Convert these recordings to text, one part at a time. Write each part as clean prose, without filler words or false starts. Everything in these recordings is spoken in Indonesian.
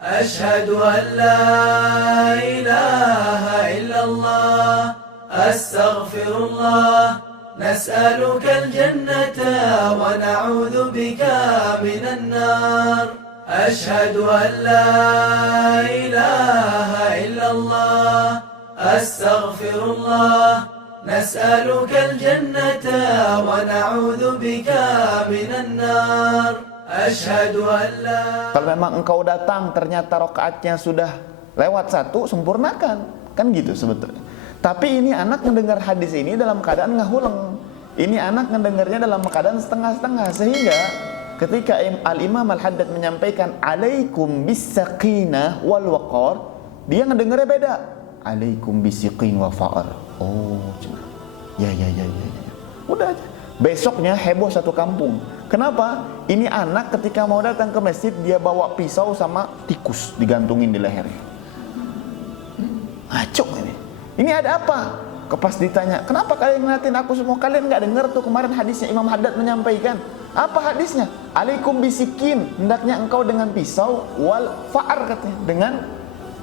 أشهد أن لا إله إلا الله أستغفر الله نسألك الجنة ونعوذ بك من النار أشهد أن لا إله إلا الله أستغفر الله نسألك الجنة ونعوذ بك من النار أشهد أن لا. Kalau memang engkau datang ternyata rakaatnya sudah lewat satu, sempurnakan, kan gitu sebetulnya. Tapi ini anak mendengar hadis ini dalam keadaan ngahuleng. Ini anak mendengarnya dalam keadaan setengah-setengah, sehingga ketika Al-Imam Al-Haddad menyampaikan alaikum bis-sakinah wal waqar, dia ngedengarnya beda. Alaikum bis-siqin wa fa'ar. Oh, ya. Udah aja. Besoknya heboh satu kampung. Kenapa? Ini anak ketika mau datang ke masjid, dia bawa pisau sama tikus digantungin di lehernya. Ngaco ini. Ini ada apa? Pas ditanya, kenapa kalian ngeliatin aku semua? Kalian nggak dengar tuh kemarin hadisnya Imam Haddad menyampaikan. Apa hadisnya? Alaikum bisikin, hendaknya engkau dengan pisau, wal fa'ar katanya, dengan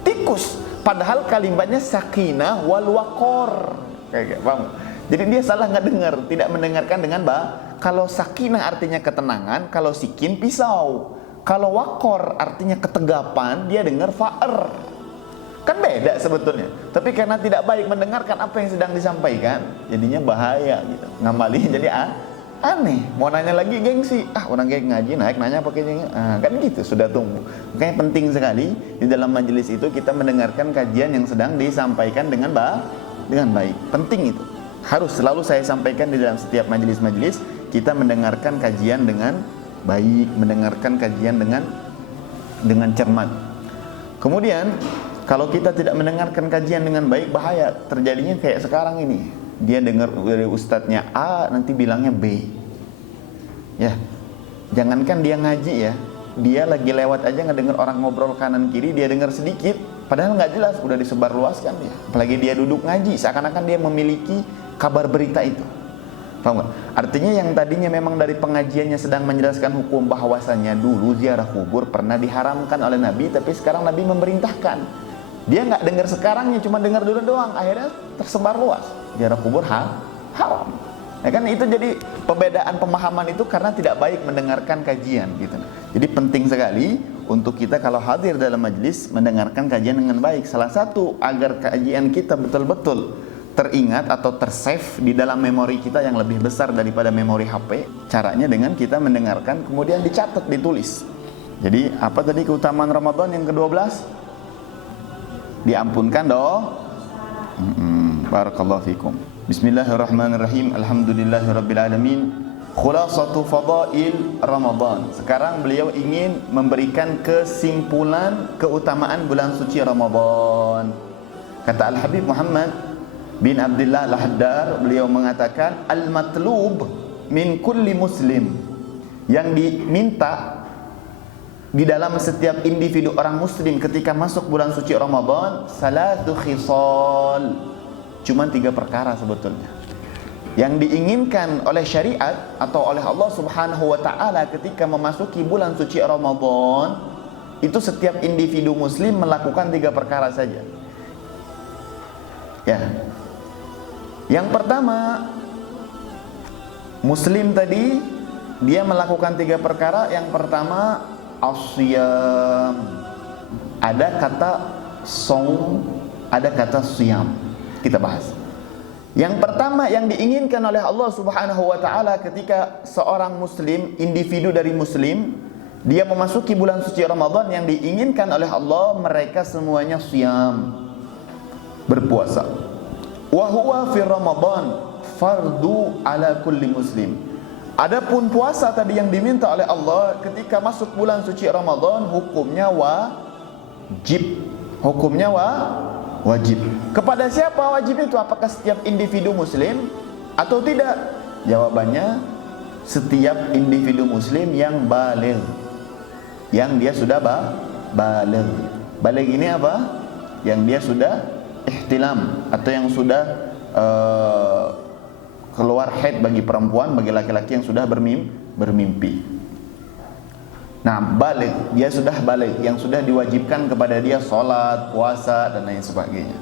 tikus. Padahal kalimatnya sakinah wal waqar. Kayak paham? Jadi dia salah nggak dengar, tidak mendengarkan dengan kalau sakinah artinya ketenangan, kalau sikin pisau. Kalau waqar artinya ketegapan, dia dengar fa'ar. Kan beda sebetulnya. Tapi karena tidak baik mendengarkan apa yang sedang disampaikan, jadinya bahaya gitu. Ngamalin jadi aneh. Mau nanya lagi gengsi. Orang kayak ngaji naik nanya pakai kan gitu, sudah tunggu. Makanya penting sekali di dalam majelis itu kita mendengarkan kajian yang sedang disampaikan dengan baik. Penting itu. Harus selalu saya sampaikan di dalam setiap majelis-majelis, kita mendengarkan kajian dengan baik, mendengarkan kajian dengan cermat. Kemudian kalau kita tidak mendengarkan kajian dengan baik, bahaya. Terjadinya kayak sekarang ini. Dia dengar dari ustadznya A, nanti bilangnya B. Ya, jangankan dia ngaji ya, dia lagi lewat aja ngedengar orang ngobrol kanan kiri, dia dengar sedikit, padahal nggak jelas, udah disebarluaskan dia. Apalagi dia duduk ngaji, seakan-akan dia memiliki kabar berita itu. Paham gak? Artinya yang tadinya memang dari pengajiannya sedang menjelaskan hukum bahwasannya dulu ziarah kubur pernah diharamkan oleh Nabi, tapi sekarang Nabi memerintahkan. Dia nggak dengar sekarangnya, cuma dengar dulu doang, akhirnya tersebar luas. Ziarah kubur haram. Ya kan, itu jadi perbedaan pemahaman itu karena tidak baik mendengarkan kajian gitu. Jadi penting sekali untuk kita kalau hadir dalam majelis mendengarkan kajian dengan baik. Salah satu agar kajian kita betul-betul teringat atau tersave di dalam memori kita yang lebih besar daripada memori HP, caranya dengan kita mendengarkan kemudian dicatat, ditulis. Jadi apa tadi keutamaan Ramadan yang ke-12? Diampunkan Barakallahu fikum. Bismillahirrahmanirrahim. Alhamdulillahirabbil alamin. Khulasatu fadail Ramadan. Sekarang beliau ingin memberikan kesimpulan keutamaan bulan suci Ramadan. Kata Al-Habib Muhammad bin Abdullah Al-Haddad, beliau mengatakan al-matlub min kulli muslim, yang diminta di dalam setiap individu orang muslim ketika masuk bulan suci Ramadan, salatu khisal, cuma 3 perkara sebetulnya yang diinginkan oleh syariat atau oleh Allah Subhanahu wa taala ketika memasuki bulan suci Ramadan. Itu setiap individu muslim melakukan 3 perkara saja ya. Yang pertama, muslim tadi dia melakukan 3 perkara. Yang pertama, as-siyam. Ada kata saum, ada kata siyam. Kita bahas. Yang pertama yang diinginkan oleh Allah Subhanahu wa taala ketika seorang muslim, individu dari muslim, dia memasuki bulan suci Ramadan, yang diinginkan oleh Allah mereka semuanya siyam, berpuasa. Wa huwa fi Ramadan fardu ala kulli muslim. Adapun puasa tadi yang diminta oleh Allah ketika masuk bulan suci Ramadan, hukumnya wajib. Hukumnya wajib. Kepada siapa wajib itu? Apakah setiap individu muslim atau tidak? Jawabannya setiap individu muslim yang baligh, yang dia sudah baligh. Baligh ini apa? Yang dia sudah ihtilam atau yang sudah keluar haid bagi perempuan, bagi laki-laki yang sudah bermimpi. Nah, balik, dia sudah balik, yang sudah diwajibkan kepada dia sholat, puasa, dan lain sebagainya.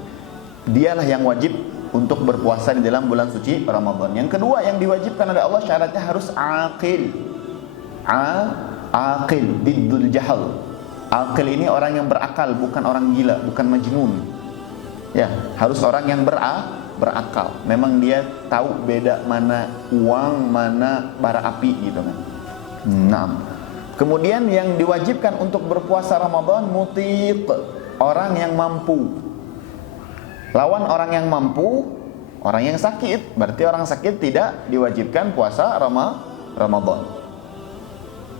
Dialah yang wajib untuk berpuasa di dalam bulan suci Ramadan. Yang kedua yang diwajibkan oleh Allah, syaratnya harus aqil. Aqil, diddul jahal. Aqil ini orang yang berakal, bukan orang gila, bukan majnun. Ya, harus orang yang berakal. Memang dia tahu beda mana uang, mana bara api gitu kan. Nah, kemudian yang diwajibkan untuk berpuasa Ramadan, mutiq, orang yang mampu. Lawan orang yang mampu, orang yang sakit. Berarti orang sakit tidak diwajibkan puasa Ramadan.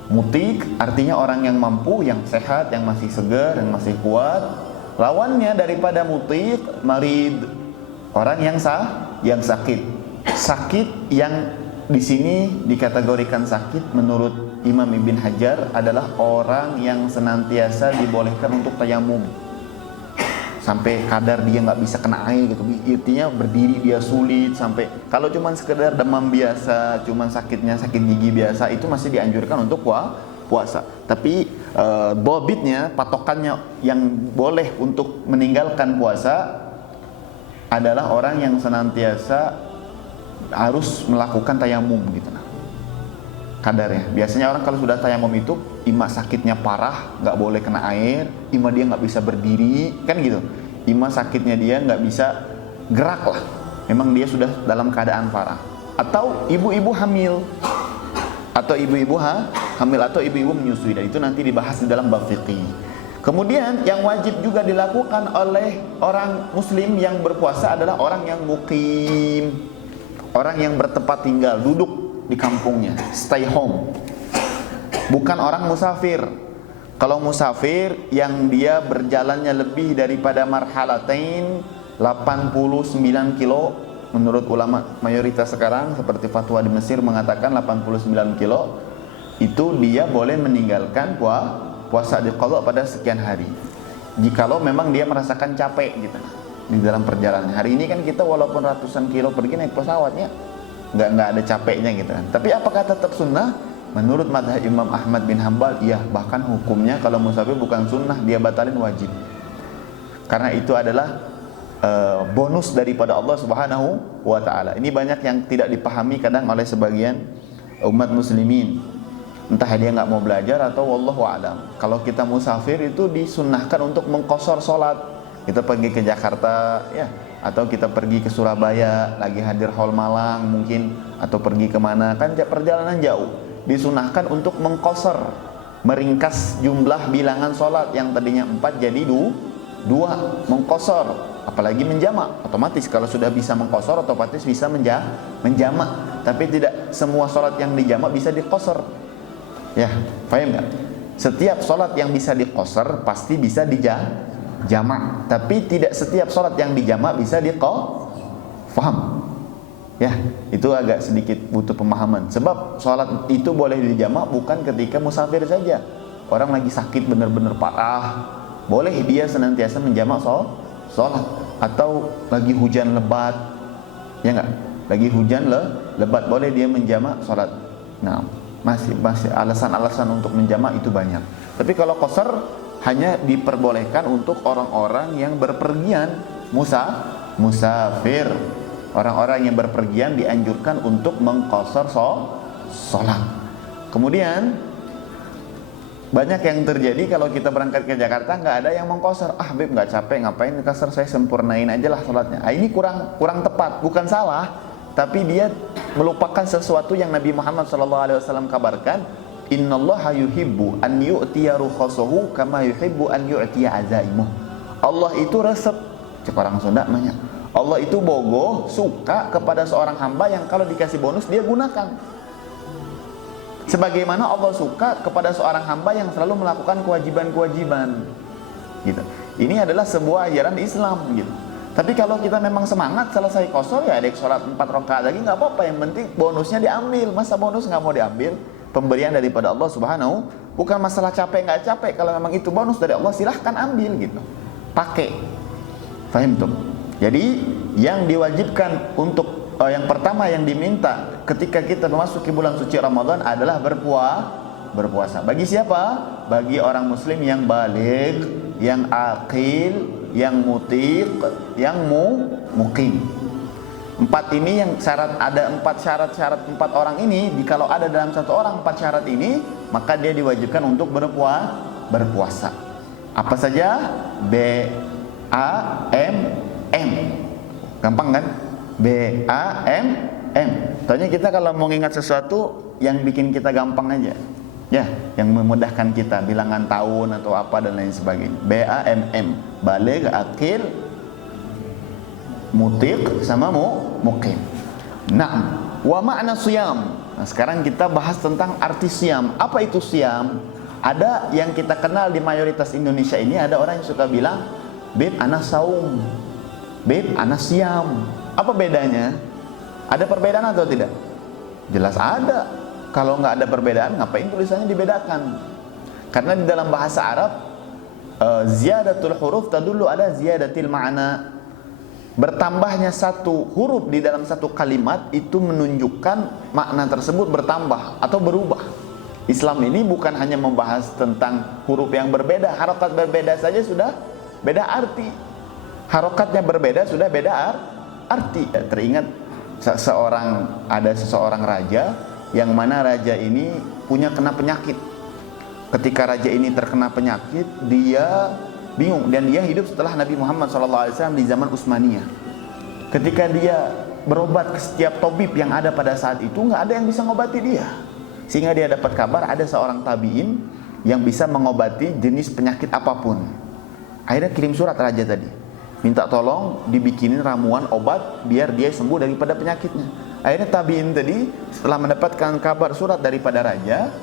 Mutiq artinya orang yang mampu, yang sehat, yang masih segar, yang masih kuat. Lawannya daripada mutiq, marid, orang yang sakit. Sakit yang di sini dikategorikan sakit menurut Imam Ibn Hajar adalah orang yang senantiasa dibolehkan untuk tayamum sampai kadar dia nggak bisa kena air gitu. Artinya berdiri dia sulit, sampai kalau cuman sekedar demam biasa, cuman sakitnya sakit gigi biasa, itu masih dianjurkan untuk puasa. Tapi bobitnya, patokannya yang boleh untuk meninggalkan puasa adalah orang yang senantiasa harus melakukan tayamum gitu. Kadarnya. Biasanya orang kalau sudah tayamum itu ima sakitnya parah, nggak boleh kena air, ima dia nggak bisa berdiri, kan gitu. Ima sakitnya dia nggak bisa gerak lah. Memang dia sudah dalam keadaan parah. Atau ibu-ibu hamil, atau ibu-ibu hamil atau ibu-ibu menyusui, dan itu nanti dibahas di dalam bab fiqih. Kemudian yang wajib juga dilakukan oleh orang muslim yang berpuasa adalah orang yang muqim, orang yang bertempat tinggal, duduk di kampungnya, stay home. Bukan orang musafir. Kalau musafir yang dia berjalannya lebih daripada marhalatain 89 kilo, menurut ulama mayoritas sekarang seperti fatwa di Mesir mengatakan 89 kilo, itu dia boleh meninggalkan puasa di qadha pada sekian hari. Jikalau memang dia merasakan capek gitu di dalam perjalanan. Hari ini kan kita walaupun ratusan kilo pergi naik pesawatnya, nggak ada capeknya gitu kan. Tapi apakah tetap sunnah? Menurut madhab Imam Ahmad bin Hambal, iya, bahkan hukumnya kalau musafir bukan sunnah, dia batalin wajib. Karena itu adalah bonus daripada Allah Subhanahu wa Ta'ala. Ini banyak yang tidak dipahami kadang oleh sebagian umat muslimin. Entah dia nggak mau belajar atau wallahu a'lam. Kalau kita musafir itu disunnahkan untuk mengqashar sholat. Kita pergi ke Jakarta, ya, atau kita pergi ke Surabaya, lagi hadir haul Malang mungkin, atau pergi kemana, kan perjalanan jauh, disunahkan untuk mengqashar, meringkas jumlah bilangan sholat yang tadinya 4 jadi 2, mengqashar. Apalagi menjamak, otomatis kalau sudah bisa mengqashar otomatis bisa menjamak. Tapi tidak semua sholat yang dijamak bisa diqashar. Ya, paham nggak? Setiap sholat yang bisa diqashar pasti bisa dijamak, tapi tidak setiap sholat yang dijamak bisa faham? Ya, itu agak sedikit butuh pemahaman. Sebab sholat itu boleh dijamak bukan ketika musafir saja. Orang lagi sakit benar-benar parah, boleh dia senantiasa menjamak sholat. Atau lagi hujan lebat, ya nggak? Lagi hujan lebat, boleh dia menjamak sholat. Nah, masih alasan-alasan untuk menjamak itu banyak. Tapi kalau qashar hanya diperbolehkan untuk orang-orang yang berpergian, musafir. Orang-orang yang berpergian dianjurkan untuk mengqashar sholat. Kemudian banyak yang terjadi kalau kita berangkat ke Jakarta nggak ada yang mengqashar. Ah Beb, nggak capek, ngapain qashar, saya sempurnain aja lah sholatnya. Ini kurang tepat, bukan salah, tapi dia melupakan sesuatu yang Nabi Muhammad SAW kabarkan. Innallaha yuhibbu an yu'tiya rukhasahu kama yuhibbu an yu'tiya azaimuh. Allah itu resep, cek orang Sunda namanya. Allah itu bogoh, suka kepada seorang hamba yang kalau dikasih bonus dia gunakan. Sebagaimana Allah suka kepada seorang hamba yang selalu melakukan kewajiban-kewajiban. Gitu. Ini adalah sebuah ajaran Islam gitu. Tapi kalau kita memang semangat selesai qashar, ya ada sholat 4 rakaat lagi nggak apa-apa, yang penting bonusnya diambil. Masa bonus nggak mau diambil? Pemberian daripada Allah Subhanahu, bukan masalah capek nggak capek. Kalau memang itu bonus dari Allah, silahkan ambil gitu, pakai. Fahim tuh? Jadi yang diwajibkan untuk yang pertama yang diminta ketika kita memasuki bulan suci Ramadan adalah berpuasa. Bagi siapa? Bagi orang muslim yang baligh, yang aqil, yang mutiq, yang muqim. Empat ini yang syarat, ada empat syarat-syarat empat orang ini. Kalau ada dalam satu orang empat syarat ini, maka dia diwajibkan untuk berpuasa. Apa saja? B A M M. Gampang kan? B A M M. Tanya kita kalau mau ingat sesuatu yang bikin kita gampang aja. Ya, yang memudahkan kita, bilangan tahun atau apa dan lain sebagainya. B A M M. Baligh, aqil, mutiq sama muqim. Naam. Wa ma'na siyam. Nah, sekarang kita bahas tentang arti siyam. Apa itu siyam? Ada yang kita kenal di mayoritas Indonesia ini, ada orang yang suka bilang, "Beb, ana saum. Beb, ana siyam." Apa bedanya? Ada perbedaan atau tidak? Jelas ada. Kalau nggak ada perbedaan, ngapain tulisannya dibedakan? Karena di dalam bahasa Arab, ziyadatul huruf tadullu ala ziyadatil ma'na. Bertambahnya satu huruf di dalam satu kalimat itu menunjukkan makna tersebut bertambah atau berubah. Islam ini bukan hanya membahas tentang huruf yang berbeda, harokat berbeda saja sudah beda arti. Harokatnya berbeda sudah beda arti. Teringat ada seseorang raja yang mana raja ini punya kena penyakit. Ketika raja ini terkena penyakit, dia bingung, dan dia hidup setelah Nabi Muhammad SAW di zaman Utsmaniyah. Ketika dia berobat ke setiap tabib yang ada pada saat itu, nggak ada yang bisa mengobati dia. Sehingga dia dapat kabar ada seorang tabi'in yang bisa mengobati jenis penyakit apapun. Akhirnya kirim surat raja tadi, minta tolong dibikinin ramuan obat biar dia sembuh daripada penyakitnya. Akhirnya tabi'in tadi setelah mendapatkan kabar surat daripada raja,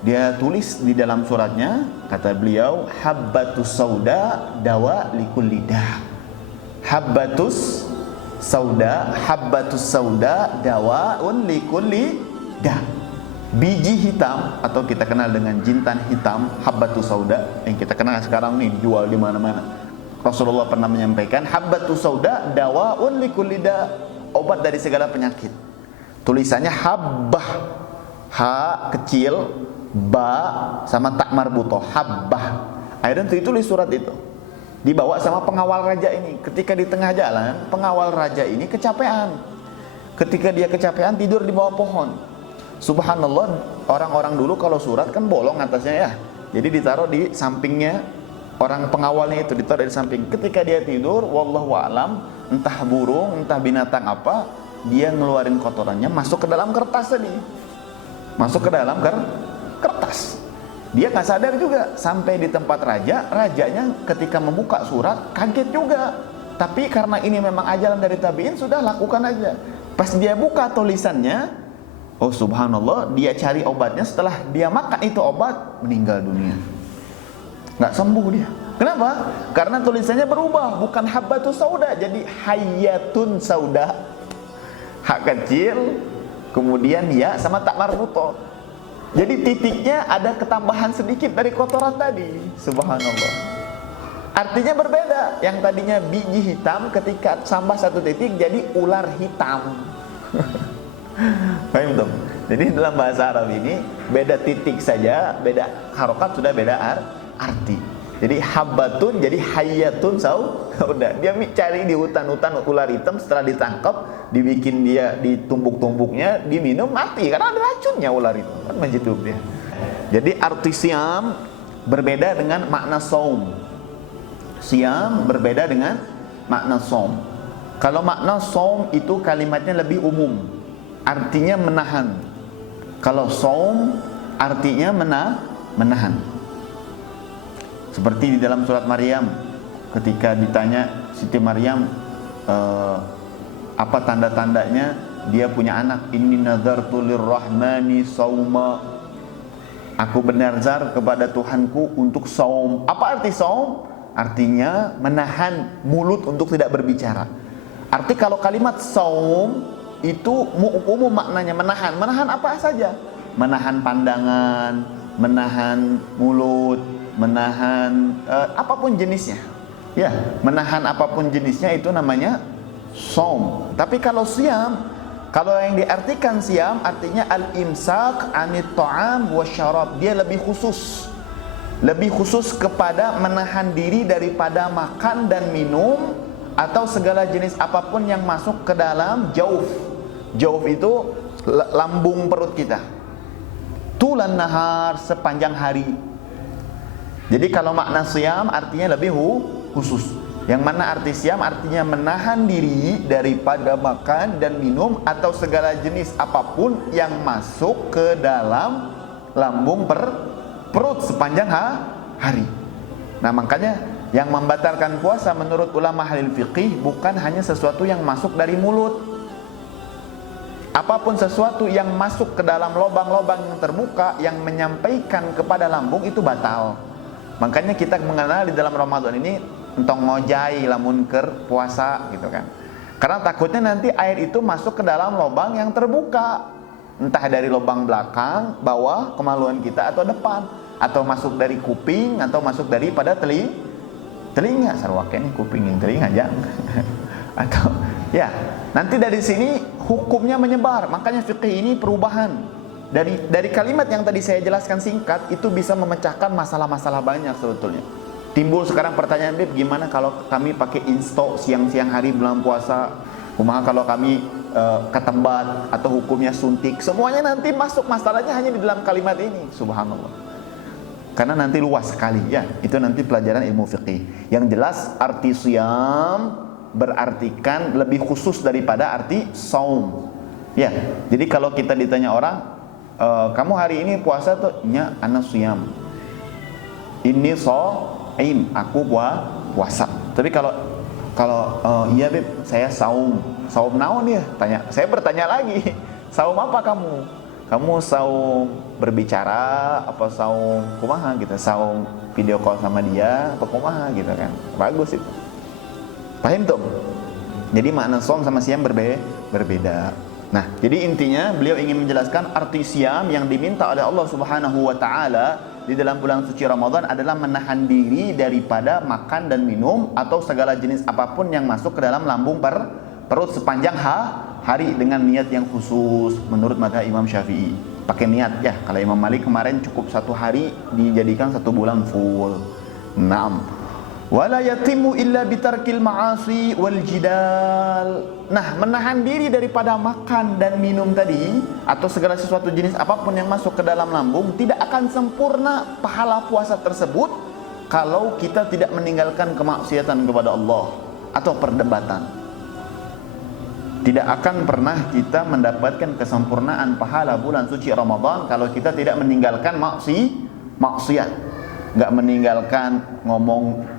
dia tulis di dalam suratnya, kata beliau, habbatus sauda dawa likulli da. Habbatus sauda dawaun likulli da. Biji hitam atau kita kenal dengan jintan hitam, habbatus sauda, yang kita kenal sekarang nih dijual di mana-mana. Rasulullah pernah menyampaikan, habbatus sauda dawaun likulli da, obat dari segala penyakit. Tulisannya habbah, ha kecil, ba sama tak marbutoh, habbah. Akhirnya ditulis surat itu, dibawa sama pengawal raja ini. Ketika di tengah jalan, pengawal raja ini kecapean. Ketika dia kecapean, tidur di bawah pohon. Subhanallah, orang-orang dulu kalau surat kan bolong atasnya ya, jadi ditaruh di sampingnya. Orang pengawalnya itu ditaruh di samping. Ketika dia tidur, wallahu alam, entah burung, entah binatang apa, dia ngeluarin kotorannya masuk ke dalam kertas tadi. Masuk ke dalam kertas. Dia nggak sadar juga. Sampai di tempat raja, rajanya ketika membuka surat kaget juga. Tapi karena ini memang ajaran dari tabi'in, sudah lakukan aja. Pas dia buka tulisannya, oh subhanallah, dia cari obatnya. Setelah dia makan itu obat, meninggal dunia. Nggak sembuh dia. Kenapa? Karena tulisannya berubah, bukan habbatus sauda jadi hayyatun sauda. Hak kecil, kemudian ya sama tak marbutoh. Jadi titiknya ada ketambahan sedikit dari kotoran tadi. Subhanallah. Artinya berbeda. Yang tadinya biji hitam, ketika tambah satu titik jadi ular hitam. Paham dong? Jadi dalam bahasa Arab ini beda titik saja, beda harokat sudah beda arti. Jadi habbatun jadi hayyatun udah dia cari di hutan-hutan ular hitam, setelah ditangkap dibikin dia ditumbuk-tumbuknya, diminum mati karena ada racunnya ular itu kan hidup dia. Jadi arti siam berbeda dengan makna saum. Siam berbeda dengan makna saum. Kalau makna saum itu kalimatnya lebih umum, artinya menahan. Kalau saum artinya menahan. Seperti di dalam surat Maryam, ketika ditanya Siti Maryam, apa tanda-tandanya dia punya anak, inni nazartu lirrahmani sauma, aku bernazar kepada Tuhanku untuk saum. Apa arti saum? Artinya menahan mulut untuk tidak berbicara. Arti kalau kalimat saum itu umum maknanya menahan. Menahan apa saja? Menahan pandangan, menahan mulut, menahan apapun jenisnya. Ya, menahan apapun jenisnya itu namanya saum. Tapi kalau siam Kalau yang diartikan siam artinya al-imsak anit ta'am wasyarab. Dia lebih khusus. Lebih khusus kepada menahan diri daripada makan dan minum atau segala jenis apapun yang masuk ke dalam jauf. Jauf itu lambung perut kita. Tulan nahar, sepanjang hari. Jadi kalau makna siam artinya lebih khusus. Yang mana arti siam artinya menahan diri daripada makan dan minum atau segala jenis apapun yang masuk ke dalam lambung perut sepanjang hari. Nah makanya yang membatalkan puasa menurut ulama ahli fiqih bukan hanya sesuatu yang masuk dari mulut. Apapun sesuatu yang masuk ke dalam lubang-lubang yang terbuka yang menyampaikan kepada lambung itu batal. Makanya kita mengenal di dalam Ramadan ini entong ngojai lamun ker puasa gitu kan. Karena takutnya nanti air itu masuk ke dalam lubang yang terbuka. Entah dari lubang belakang, bawah, kemaluan kita atau depan, atau masuk dari kuping atau masuk daripada telinga. Sarwake nih kuping yang telinga jangan. Atau ya, nanti dari sini hukumnya menyebar. Makanya fikih ini perubahan. Dari kalimat yang tadi saya jelaskan singkat itu bisa memecahkan masalah-masalah banyak sebetulnya. Timbul sekarang pertanyaan, Beb, gimana kalau kami pakai insto siang-siang hari bulan puasa? Kumaha kalau kami ketembat atau hukumnya suntik? Semuanya nanti masuk, masalahnya hanya di dalam kalimat ini. Subhanallah. Karena nanti luas sekali ya. Itu nanti pelajaran ilmu fiqih. Yang jelas arti siyam berartikan lebih khusus daripada arti saum. Ya. Jadi kalau kita ditanya orang, kamu hari ini puasa tuh? Ya, ana siyam. Ini aku puasa. Tapi kalau iya Beb, saya saum naon ya? Saya bertanya lagi, saum apa kamu? Kamu saum berbicara apa saum kumaha gitu? Saum video call sama dia apa kumaha gitu kan? Bagus itu. Paham tuh? Jadi makna saum sama siam berbeda. Nah, jadi intinya beliau ingin menjelaskan arti siam yang diminta oleh Allah Subhanahu wa taala di dalam bulan suci Ramadan adalah menahan diri daripada makan dan minum atau segala jenis apapun yang masuk ke dalam lambung perut sepanjang hari dengan niat yang khusus menurut mazhab Imam Syafi'i. Pakai niat ya. Kalau Imam Malik kemarin cukup 1 hari dijadikan 1 bulan full. Naam. Wala yatimu illa bitarkil ma'asi wal jidal. Nah, menahan diri daripada makan dan minum tadi atau segala sesuatu jenis apapun yang masuk ke dalam lambung tidak akan sempurna pahala puasa tersebut kalau kita tidak meninggalkan kemaksiatan kepada Allah atau perdebatan. Tidak akan pernah kita mendapatkan kesempurnaan pahala bulan suci Ramadan kalau kita tidak meninggalkan maksiat. Enggak meninggalkan ngomong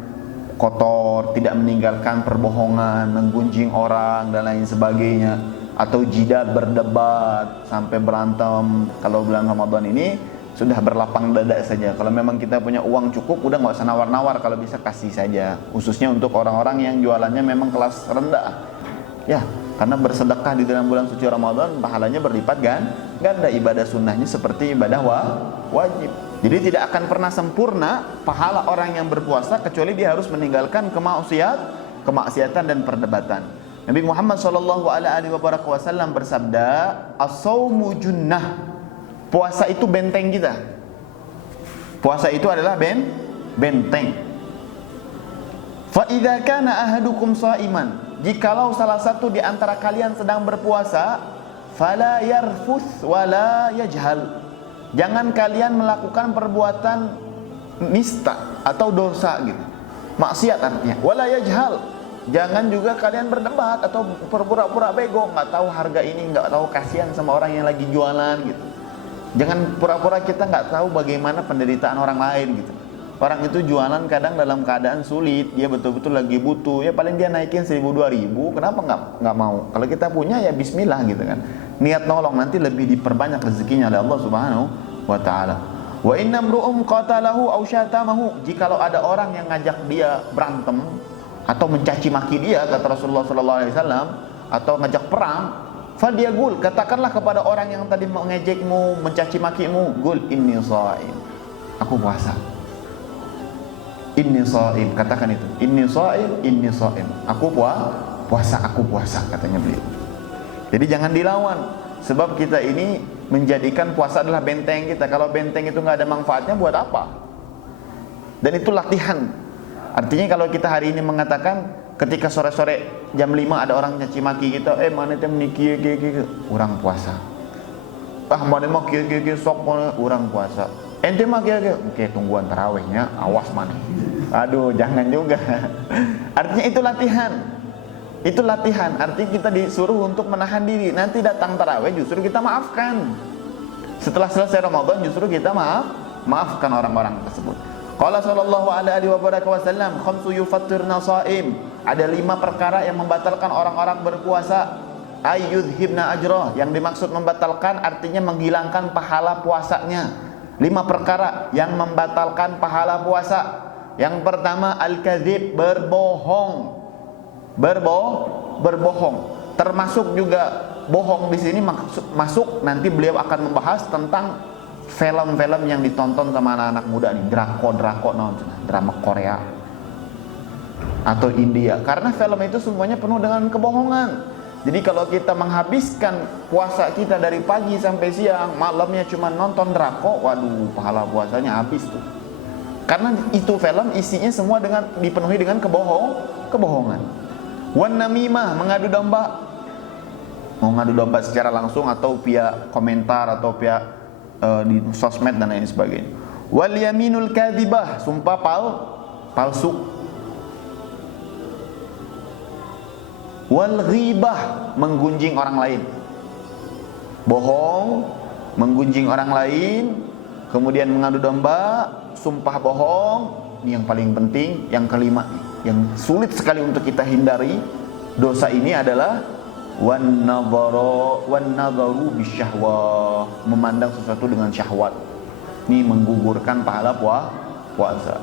kotor, tidak meninggalkan perbohongan, menggunjing orang dan lain sebagainya, atau jidal berdebat sampai berantem. Kalau bulan Ramadan ini sudah berlapang dada saja. Kalau memang kita punya uang cukup, udah nggak usah nawar-nawar, kalau bisa kasih saja. Khususnya untuk orang-orang yang jualannya memang kelas rendah. Ya, karena bersedekah di dalam bulan suci Ramadan pahalanya berlipat ganda. Ibadah sunnahnya seperti ibadah wajib. Jadi tidak akan pernah sempurna pahala orang yang berpuasa kecuali dia harus meninggalkan kemaksiatan dan perdebatan. Nabi Muhammad SAW bersabda, "As-saumu junnah." Puasa itu benteng kita. Puasa itu adalah benteng. Fa idza kana ahadukum sha'iman, jikalau salah satu di antara kalian sedang berpuasa, fala yarfuth wala yajhal. Jangan kalian melakukan perbuatan nista atau dosa gitu. Maksiat artinya. Wala yajhal. Jangan juga kalian berdebat atau pura-pura bego, enggak tahu harga ini, enggak tahu kasihan sama orang yang lagi jualan gitu. Jangan pura-pura kita enggak tahu bagaimana penderitaan orang lain gitu. Orang itu jualan kadang dalam keadaan sulit, dia betul-betul lagi butuh, ya paling dia naikin 1.000-2.000, kenapa enggak mau? Kalau kita punya ya bismillah gitu kan. Niat nolong, nanti lebih diperbanyak rezekinya oleh Allah Subhanahu wa taala. Wa inna mru'um qatalahu aw syatamahu, jikalau ada orang yang ngajak dia berantem atau mencaci maki dia, kata Rasulullah sallallahu alaihi wasallam, atau ngajak perang, falyaqul, katakanlah kepada orang yang tadi mengejekmu, mencaci makimu, qul inni shaim, aku puasa. Inni shaim, katakan itu. Inni shaim, aku puasa, katanya beliau. Jadi jangan dilawan, sebab kita ini menjadikan puasa adalah benteng kita. Kalau benteng itu nggak ada manfaatnya, buat apa? Dan itu latihan. Artinya kalau kita hari ini mengatakan ketika sore-sore jam 5 ada orang nyaci maki kita, mana tem niki orang puasa. Mana mau kieu sok orang puasa. Ente mah kieu oke, tungguan tarawihnya, awas mana. Aduh, jangan juga. Artinya itu latihan. Itu latihan, artinya kita disuruh untuk menahan diri. Nanti datang tarawih justru kita maafkan. Setelah selesai Ramadan justru kita maafkan orang-orang tersebut. Qala sallallahu alaihi wasallam, khamsu yufattirna shaim. Ada 5 perkara yang membatalkan orang-orang berpuasa. Ayyudhibna ajrah, yang dimaksud membatalkan artinya menghilangkan pahala puasanya. 5 perkara yang membatalkan pahala puasa. Yang pertama al-kadzib, berbohong. Berbohong. Termasuk juga bohong di sini masuk nanti beliau akan membahas tentang film-film yang ditonton sama anak-anak muda nih, drama Korea atau India. Karena film itu semuanya penuh dengan kebohongan. Jadi kalau kita menghabiskan puasa kita dari pagi sampai siang, malamnya cuma nonton drakor, waduh, pahala puasanya habis tuh. Karena itu film isinya semua dipenuhi dengan kebohongan. Wan namimah, mengadu domba. Mau ngadu domba secara langsung atau via komentar atau via di sosmed dan lain sebagainya. Wal yaminul kadzibah, sumpah palsu. Wal ghibah, menggunjing orang lain. Bohong, menggunjing orang lain, kemudian mengadu domba, sumpah bohong. Ini yang paling penting, yang kelima nih, yang sulit sekali untuk kita hindari dosa ini adalah wan nadharu bisyahwah, memandang sesuatu dengan syahwat. Ini menggugurkan pahala puasa.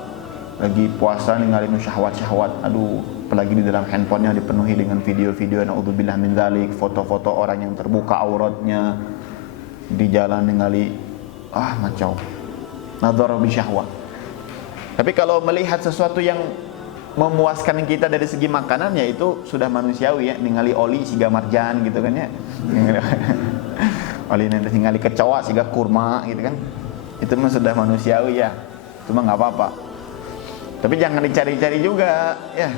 Lagi puasa ninggalin syahwat. Aduh, apalagi di dalam handphonenya dipenuhi dengan video-video naudzubillah min dzalik, foto-foto orang yang terbuka auratnya di jalan ningali macau. Nadharu bisyahwah. Tapi kalau melihat sesuatu yang memuaskan kita dari segi makanan, ya itu sudah manusiawi ya, ningali oli siga marjan gitu kan ya. Oli nanti ningali kecoa siga kurma gitu kan. Itu mah sudah manusiawi ya. Cuma nggak apa-apa. Tapi jangan dicari-cari juga ya.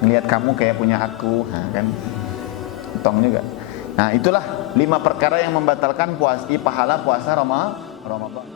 Ngelihat kamu kayak punya aku, kan. Tong juga. Nah, itulah 5 perkara yang membatalkan pahala puasa Ramadan.